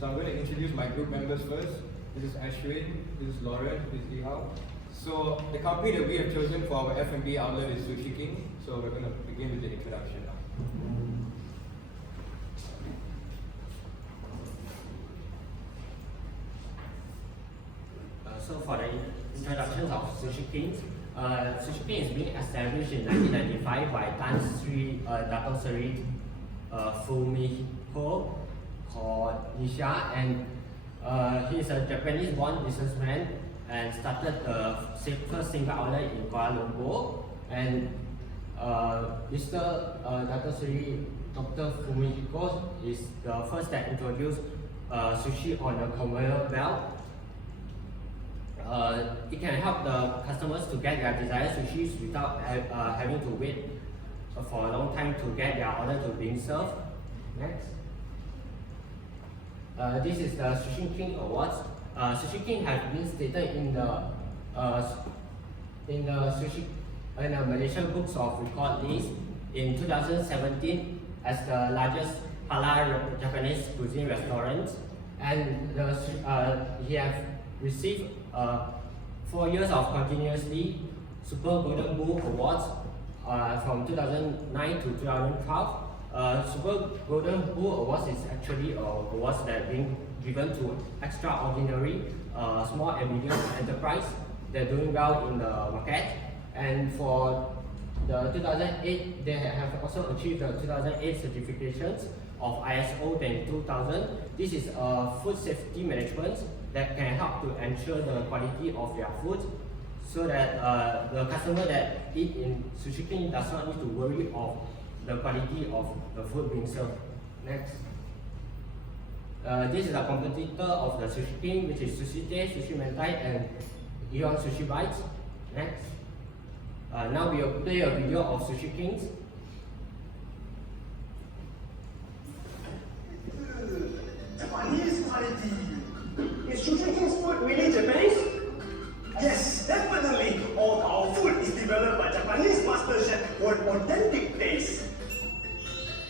So I'm going to introduce my group members first. This is Ashwin, this is Lauren, this is Lihao. So the company that we have chosen for our F&B outlet is Sushi King. So we're going to begin with the introduction now. So for the introduction of Sushi King, Sushi King is being established in 1995 by Dato Sri Fumihiko Nisha, and he is a Japanese-born businessman and started the first single outlet in Kuala Lumpur. And Mr. Dato Sri Dr. Fumihiko is the first that introduced sushi on a conveyor belt. It can help the customers to get their desired sushis without having to wait for a long time to get their order to being served. Next. This is the Sushi King Awards. Sushi King has been stated in the Malaysian Books of Record list in 2017 as the largest halal Japanese cuisine restaurant, and he has received 4 years of continuously Super Golden Bull Awards from 2009 to 2012. Super Golden Bull Awards is actually awards that are being given to extraordinary small and medium enterprise that are doing well in the market. And for the 2008, they have also achieved the 2008 certifications of ISO 22000. This is food safety management that can help to ensure the quality of their food, so that the customer that eat in Sushi King does not need to worry of the quality of the food being served. Next. This is a competitor of the Sushi King, which is Sushi Tei, Sushi Mentai, and Eon Sushi Bites. Next. Now we will play a video of Sushi Kings. Japanese quality. Is Sushi King's food really Japanese? Yes, definitely. All our food is developed by Japanese master chef for authentic taste.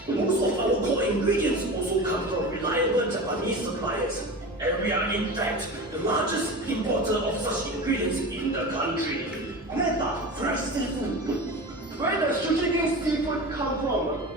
Most of our core ingredients also come from reliable Japanese suppliers, and we are in fact the largest importer of such ingredients in the country. Neta, fresh seafood. Where does Sushi King's seafood come from?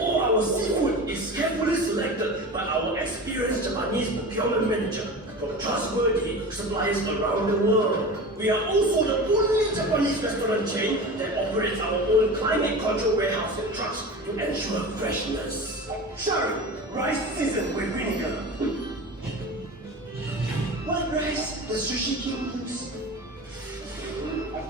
All our seafood is carefully selected by our experienced Japanese procurement manager from trustworthy suppliers around the world. We are also the only Japanese restaurant chain that operates our own climate control warehouse and trucks to ensure freshness. Sherry, rice seasoned with vinegar. What rice does Sushi King use?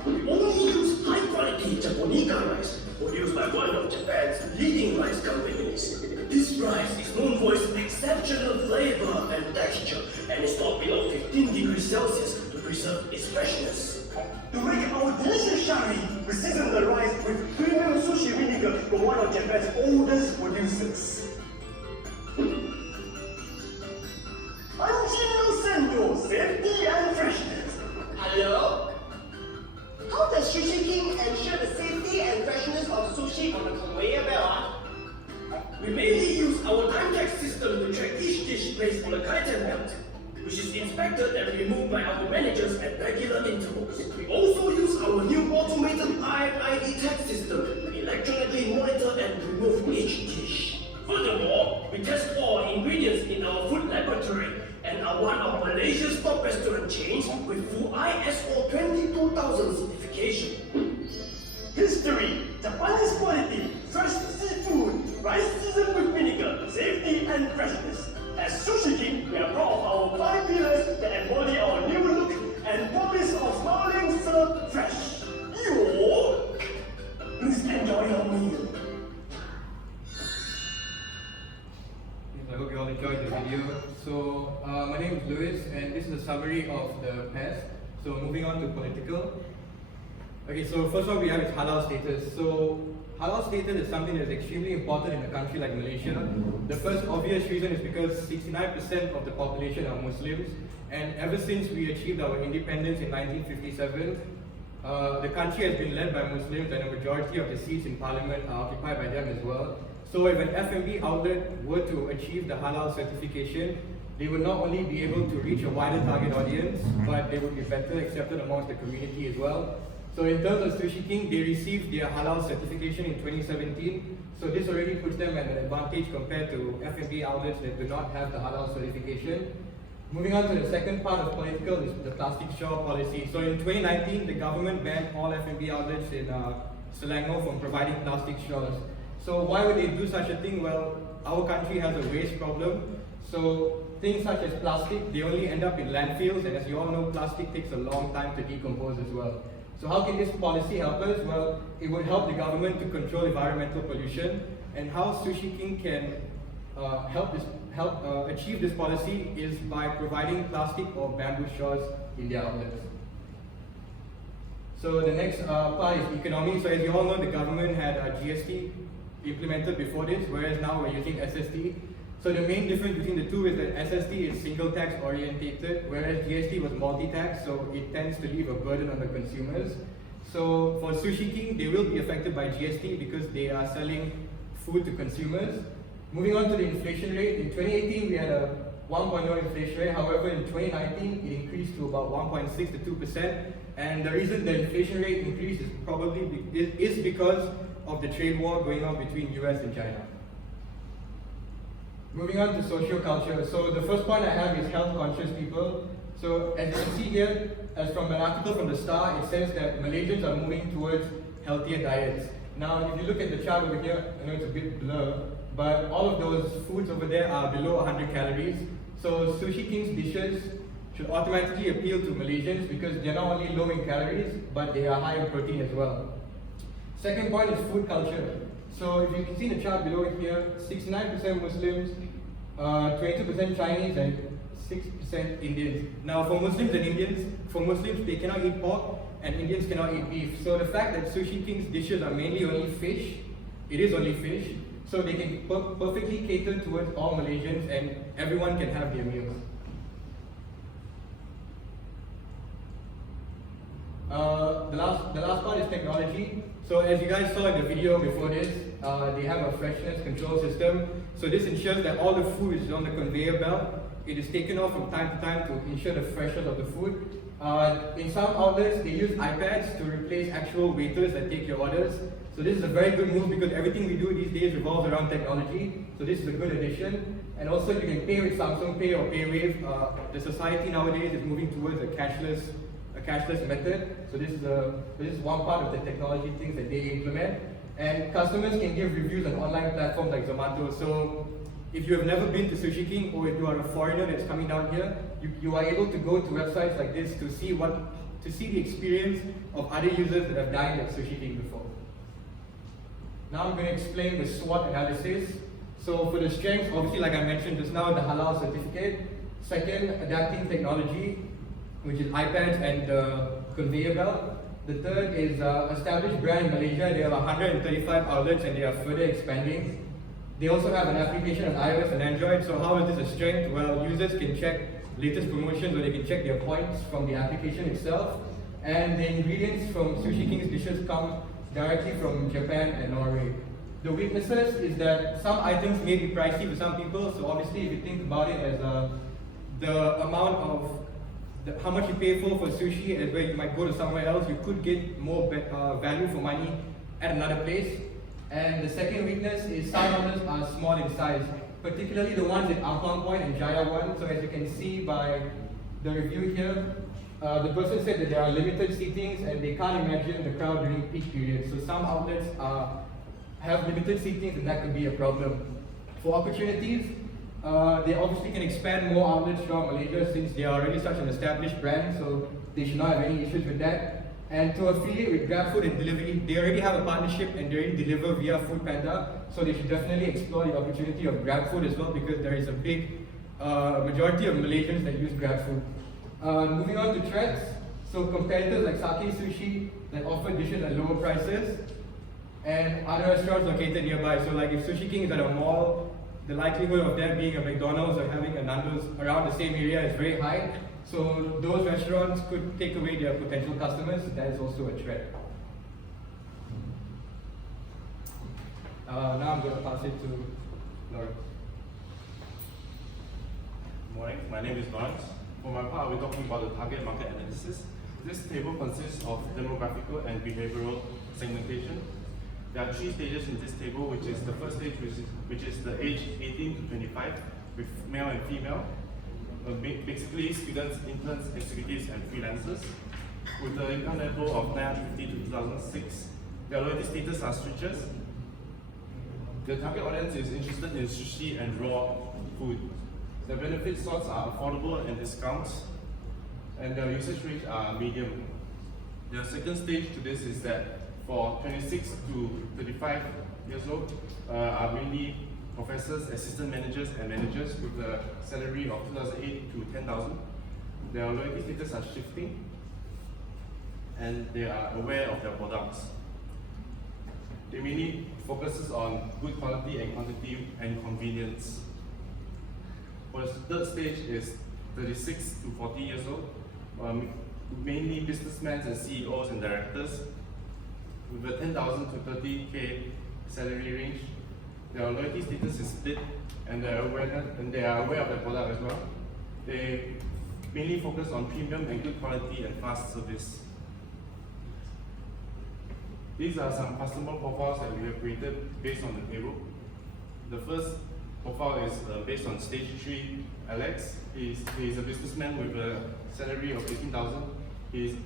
We only use high-quality Japonica rice produced by one of Japan's leading rice companies. This rice is known for its exceptional flavor and texture, and is stored below 15 degrees Celsius to preserve its freshness. To make our delicious sherry, we season the rice with premium sushi vinegar from one of Japan's oldest producers. Anjino Sendo, safety and freshness. Hello? How does Sushi King ensure the safety and freshness of sushi on the conveyor belt? We mainly use our time-check system to track each dish placed on the kaiten belt, which is inspected and removed by our managers at regular intervals. We also use our new automated RFID tag system to electronically monitor and remove each dish. Furthermore, we test all ingredients in our food laboratory and are one of Malaysia's top restaurant chains with full ISO 22000 certification. History, Japanese quality, fresh seafood, rice seasoned with vinegar, safety and freshness. As Sushi King, we are proud of our 5 pillars that embody our new look and promise of smiling served fresh. Yo! Please enjoy your meal. I hope you all enjoyed the video. So my name is Louis, and this is a summary of the past. So moving on to political. Okay, so first one we have is halal status. So halal status is something that is extremely important in a country like Malaysia. The first obvious reason is because 69% of the population are Muslims, and ever since we achieved our independence in 1957, the country has been led by Muslims, and a majority of the seats in parliament are occupied by them as well. So if an F&B outlet were to achieve the halal certification, they would not only be able to reach a wider target audience, but they would be better accepted amongst the community as well. So in terms of Sushi King, they received their halal certification in 2017. So this already puts them at an advantage compared to F&B outlets that do not have the halal certification. Moving on to the second part of political is the plastic straw policy. So in 2019, the government banned all F&B outlets in Selangor from providing plastic straws. So why would they do such a thing? Well, our country has a waste problem. So things such as plastic, they only end up in landfills, and as you all know, plastic takes a long time to decompose as well. So how can this policy help us? Well, it would help the government to control environmental pollution, and how Sushi King can help achieve this policy is by providing plastic or bamboo straws in their outlets. So the next part is economy. So as you all know, the government had GST implemented before this, whereas now we're using SST. So the main difference between the two is that SST is single tax orientated, whereas GST was multi-tax, so it tends to leave a burden on the consumers. So for Sushi King, they will be affected by GST because they are selling food to consumers. Moving on to the inflation rate, in 2018 we had a 1.0 inflation rate. However, in 2019 it increased to about 1.6 to 2%. And the reason the inflation rate increased is because of the trade war going on between US and China. Moving on to social culture. So the first point I have is health conscious people. So as you can see here, as from an article from the Star, it says that Malaysians are moving towards healthier diets. Now, if you look at the chart over here, I know it's a bit blur, but all of those foods over there are below 100 calories. So Sushi King's dishes should automatically appeal to Malaysians because they're not only low in calories, but they are high in protein as well. Second point is food culture. So if you can see the chart below here, 69% Muslims, 22% Chinese, and 6% Indians. Now for Muslims and Indians, they cannot eat pork, and Indians cannot eat beef. So the fact that Sushi King's dishes are mainly only fish, it is only fish, so they can perfectly cater towards all Malaysians and everyone can have their meals. The last part is technology. So as you guys saw in the video before this, they have a freshness control system. So this ensures that all the food is on the conveyor belt. It is taken off from time to time to ensure the freshness of the food. In some outlets, they use iPads to replace actual waiters that take your orders. So this is a very good move because everything we do these days revolves around technology. So this is a good addition. And also you can pay with Samsung Pay or PayWave. The society nowadays is moving towards a cashless method. So this is one part of the technology things that they implement. And customers can give reviews on online platforms like Zomato. So if you have never been to Sushi King, or if you are a foreigner that's coming down here, you are able to go to websites like this to see the experience of other users that have dined at Sushi King before. Now I'm going to explain the SWOT analysis. So for the strengths, obviously like I mentioned just now, the halal certificate. Second, adapting technology, which is iPads and the conveyor belt. The third is established brand in Malaysia. They have 135 outlets and they are further expanding. They also have an application on iOS and Android. So how is this a strength? Well, users can check latest promotions, or they can check their points from the application itself. And the ingredients from Sushi King's dishes come directly from Japan and Norway. The weaknesses is that some items may be pricey for some people. So obviously, if you think about it as the amount of how much you pay for sushi, as where you might go to somewhere else, you could get more value for money at another place. And the second weakness is some outlets are small in size, particularly the ones at Ampang Point and Jaya 1. So as you can see by the review here, the person said that there are limited seatings and they can't imagine the crowd during peak periods. So some outlets have limited seatings and that could be a problem. For opportunities, they obviously can expand more outlets throughout Malaysia since they are already such an established brand, so they should not have any issues with that. And to affiliate with GrabFood and delivery, they already have a partnership and they already deliver via Foodpanda, so they should definitely explore the opportunity of GrabFood as well because there is a big majority of Malaysians that use GrabFood. Moving on to threats, so competitors like Sake Sushi that offer dishes at lower prices and other restaurants located nearby. So like if Sushi King is at a mall, the likelihood of there being a McDonald's or having a Nando's around the same area is very high. So those restaurants could take away their potential customers. That is also a threat. Now I'm going to pass it to Lawrence. Morning, my name is Lawrence. For my part, I'll be talking about the target market analysis. This table consists of demographical and behavioral segmentation. There are 3 stages in this table, which is the first stage, which is the age 18 to 25, with male and female. Basically, students, interns, executives, and freelancers. With the income level of 950 to 2006, their loyalty status are switchers. The target audience is interested in sushi and raw food. The benefit slots are affordable and discounts, and the usage rates are medium. The second stage to this is that for 26 to 35 years old are mainly professors, assistant managers, and managers with a salary of 2008 to 10,000. Their loyalty status are shifting, and they are aware of their products. They mainly focuses on good quality and quantity and convenience. For the third stage is 36 to 40 years old, mainly businessmen and CEOs and directors with a 10,000 to 30K salary range. Their loyalty status is split, and they are aware of their product as well. They mainly focus on premium and good quality and fast service. These are some customer profiles that we have created based on the table. The first profile is based on stage 3, Alex. He is a businessman with a salary of 18,000. His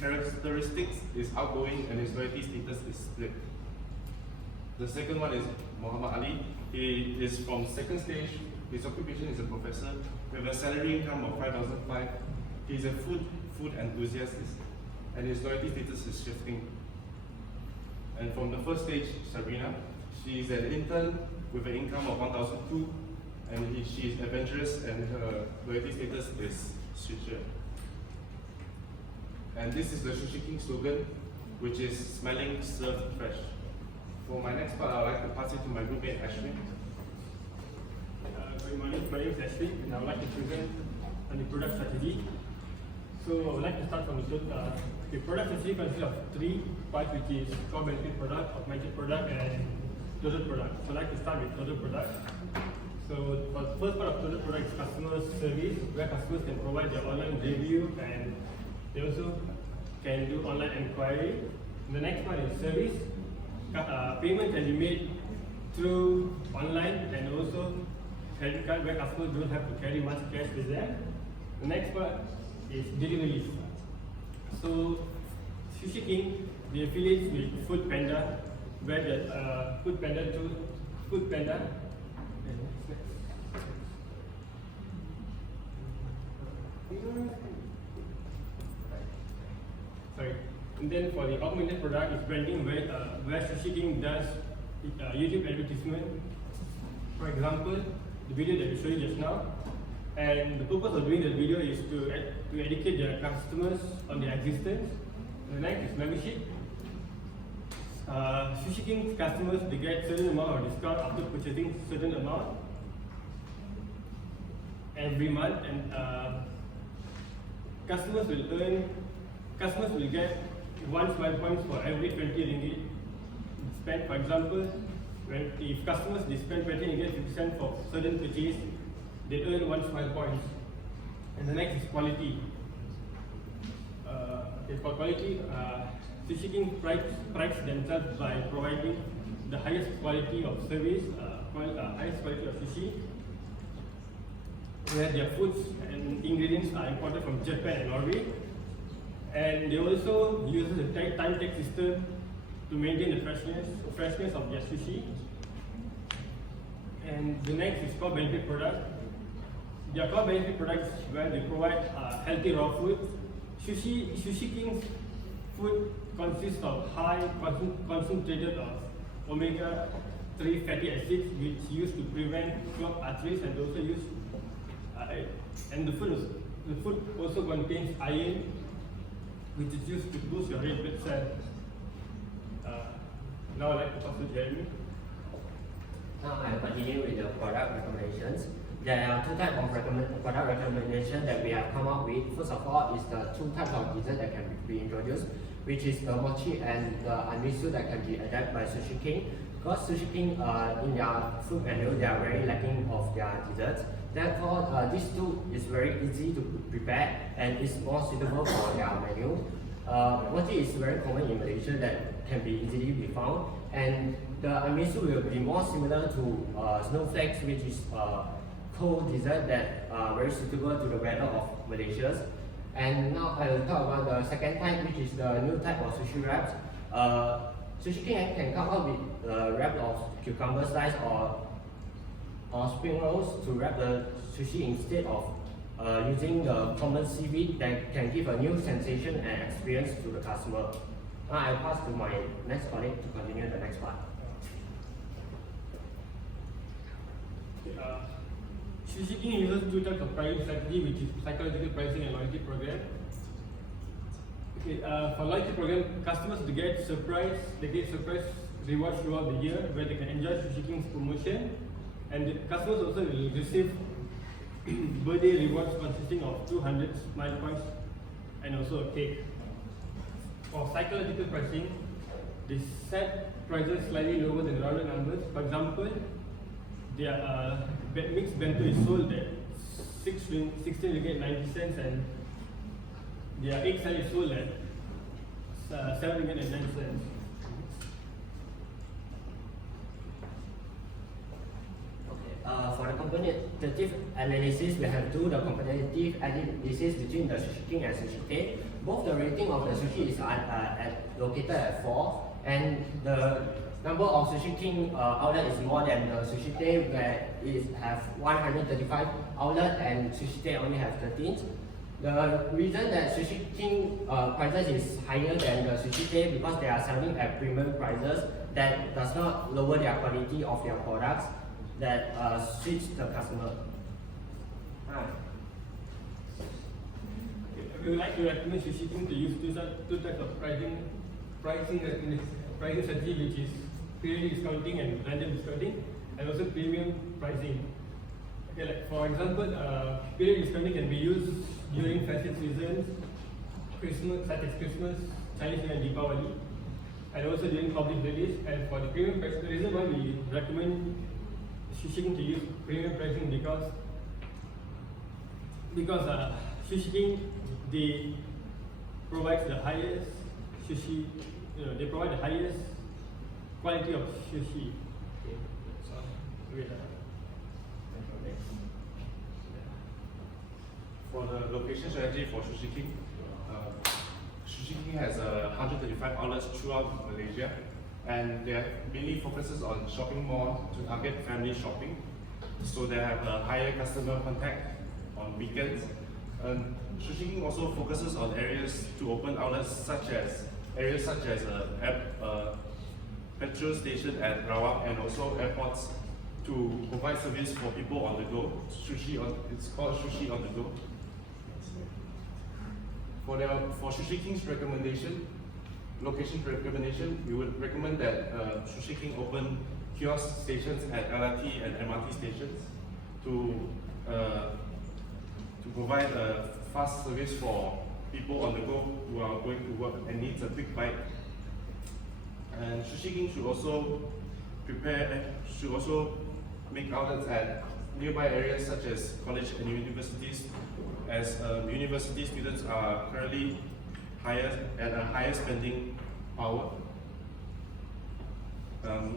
characteristics is outgoing and his loyalty status is split. The second one is Muhammad Ali. He is from second stage. His occupation is a professor with a salary income of 5,005. He is a food enthusiast, and his loyalty status is shifting. And from the first stage, Sabrina, she is an intern with an income of 1,002, and she is adventurous, and her loyalty status is switcher. And this is the Sushi King slogan, which is smelling, served fresh. For my next part, I would like to pass it to my groupmate Ashwin. Good morning, my name is Ashley, and I would like to present on the product strategy. So I would like to start from the product strategy consists of 3 parts, which is core benefit product, augmented product, and total product. So I'd like to start with total product. So for the first part of total product is customer service, where customers can provide their online review, and they also can do online inquiry. And the next part is service. Payment can be made through online and also credit card, where customers don't have to carry much cash with them. The next part is delivery. So Sushi King, the affiliates with Food Panda, where the Food Panda. Sorry. And then for the augmented product, it's branding where Sushi King does YouTube advertisement. For example, the video that we showed you just now. And the purpose of doing the video is to educate their customers on their existence. The next is membership. Sushi King customers, they get certain amount of discount after purchasing certain amount every month, and customers will get 1 smile points for every 20 ringgit spent. For example, if customers they spend 20 ringgit 50 for certain purchase, they earn 1 smile points. And the next is quality. For quality, Sushi King prides themselves by providing the highest quality of service, highest quality of sushi, where their foods and ingredients are imported from Japan and Norway. And they also use the time tag system to maintain the freshness of their sushi. And the next is core benefit product. Their core benefit products where they provide healthy raw food. Sushi King's food consists of high concentrated of omega-3 fatty acids, which used to prevent clogged arteries, and also used and the food also contains iron, which is used to boost your red blood cell. Now I'd like to pass to Jeremy. Now I continue with the product recommendations. There are 2 types of product recommendations that we have come up with. First of all is the 2 types of dessert that can be introduced. which is the mochi and the amisu that can be adapted by Sushi King. Because Sushi King, in their food menu, they are very lacking of their desserts. Therefore, these two is very easy to prepare and is more suitable for their menu. Mochi is very common in Malaysia that can be easily be found, and the amisu will be more similar to snowflakes, which is cold dessert that are very suitable to the weather of Malaysia. And now I will talk about the second type, which is the new type of sushi wraps. Sushi King can come up with a wrap of cucumber slice or spring rolls to wrap the sushi instead of using the common seaweed that can give a new sensation and experience to the customer. Now I pass to my next colleague to continue the next part. Sushi King uses two types of pricing strategy, which is psychological pricing and loyalty program. Okay, for loyalty program, customers to get surprise rewards throughout the year where they can enjoy Sushi King's promotion, and the customers also will receive birthday rewards consisting of 200 smile points and also a cake. For psychological pricing, they set prices slightly lower than rounded numbers. For example, their mixed bento is sold at 16 ringgit 90 cents, and their egg salad is sold at 7 ringgit and 90 cents. For the competitive analysis, we have do the competitive analysis between the Sushi King and Sushi Tei. Both the rating of the sushi is located at 4, and the number of Sushi King outlet is more than the Sushi Tei, where it have 135 outlet and Sushi Tei only have 13. The reason that Sushi King prices is higher than the Sushi Tei because they are selling at premium prices that does not lower their quality of their products that suits the customer. We would like to recommend Sushi King to use two types of pricing strategy, which is periodic discounting and random discounting, and also premium pricing. Okay, like for example, periodic discounting can be used during festive seasons, such as Christmas, Chinese New Year, and Deepavali, and also during public holidays. And for the premium pricing, the reason why we recommend Sushi King to use premium pricing because Sushi King, they provide the highest sushi. They provide the highest quality of sushi. Okay, so For the location strategy for Sushi King, Sushi King has 135 outlets throughout Malaysia, and they mainly focuses on shopping mall to target family shopping. So they have a higher customer contact on weekends. And Sushi King also focuses on areas to open outlets such as petrol station at Rawak and also airports to provide service for people on the go. It's called Sushi on the go. For Sushi King's location recommendation, we would recommend that Sushi King open kiosk stations at LRT and MRT stations to provide a fast service for people on the go who are going to work and needs a quick bite. And Sushi King should also make outlets at nearby areas such as college and universities, as university students are currently at a higher spending power.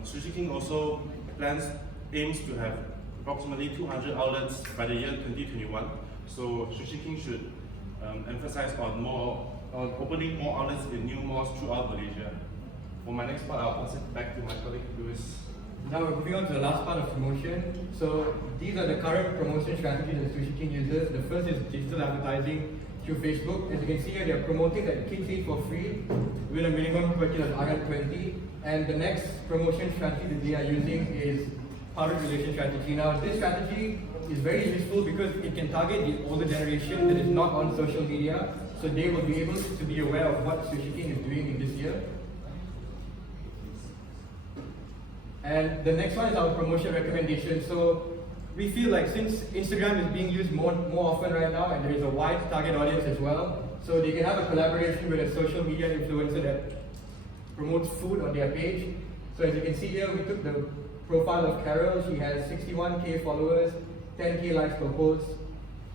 Sushi King also aims to have approximately 200 outlets by the year 2021. So Sushi King should emphasize on opening more outlets in new malls throughout Malaysia. For my next part, I'll pass it back to my colleague Louis. Now we're moving on to the last part of promotion. So these are the current promotion strategies that Sushi King uses. The first is digital advertising through Facebook. As you can see here, they're promoting that kids eat for free with a minimum purchase of 120. And the next promotion strategy that they are using is public relation strategy. Now this strategy is very useful because it can target the older generation that is not on social media, so they will be able to be aware of what Sushi King is doing in this year. And the next one is our promotion recommendation. So we feel like since Instagram is being used more often right now, and there is a wide target audience as well, So they can have a collaboration with a social media influencer that promotes food on their page. So as you can see here, we took the profile of Carol. She has 61K followers, 10K likes per post.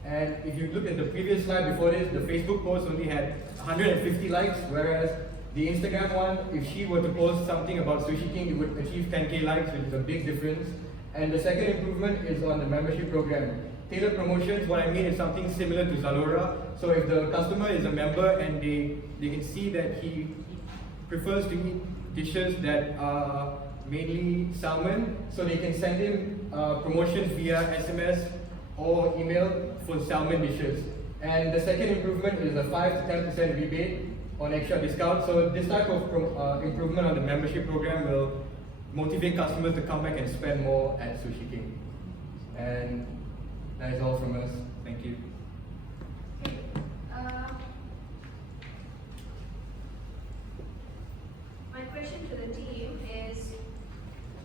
And if you look at the previous slide before this, the Facebook post only had 150 likes, whereas the Instagram one, if she were to post something about Sushi King, it would achieve 10K likes, which is a big difference. And the second improvement is on the membership program. Tailored promotions, what I mean is something similar to Zalora. So if the customer is a member and they can see that he prefers to eat dishes that are mainly salmon, so they can send him promotions via SMS or email for salmon dishes. And the second improvement is a 5 to 10% rebate on extra discount. So this type of improvement on the membership program will motivate customers to come back and spend more at Sushi King. And that is all from us. Thank you. Okay. My question to the team is,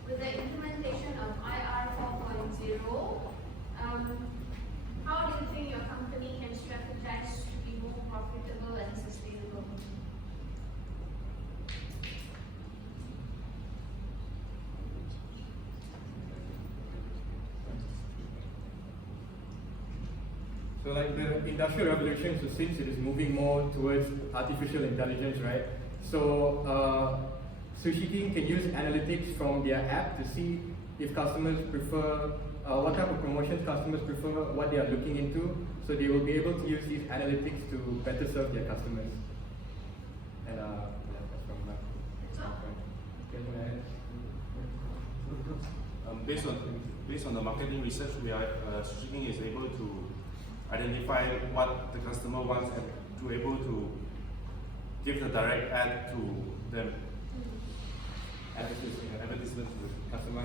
with the implementation of IR 4.0, how do you think your company can strategize to be more profitable and sustainable? So like the industrial revolution, so since it is moving more towards artificial intelligence, right? So Sushi King can use analytics from their app to see if customers prefer, what type of promotions customers prefer, what they are looking into. So they will be able to use these analytics to better serve their customers. And yeah, that's from my point. Okay, go ahead. Based on the marketing research, Sushi King is able to identify what the customer wants and to able to give the direct ad to them. Advertisement to the customer.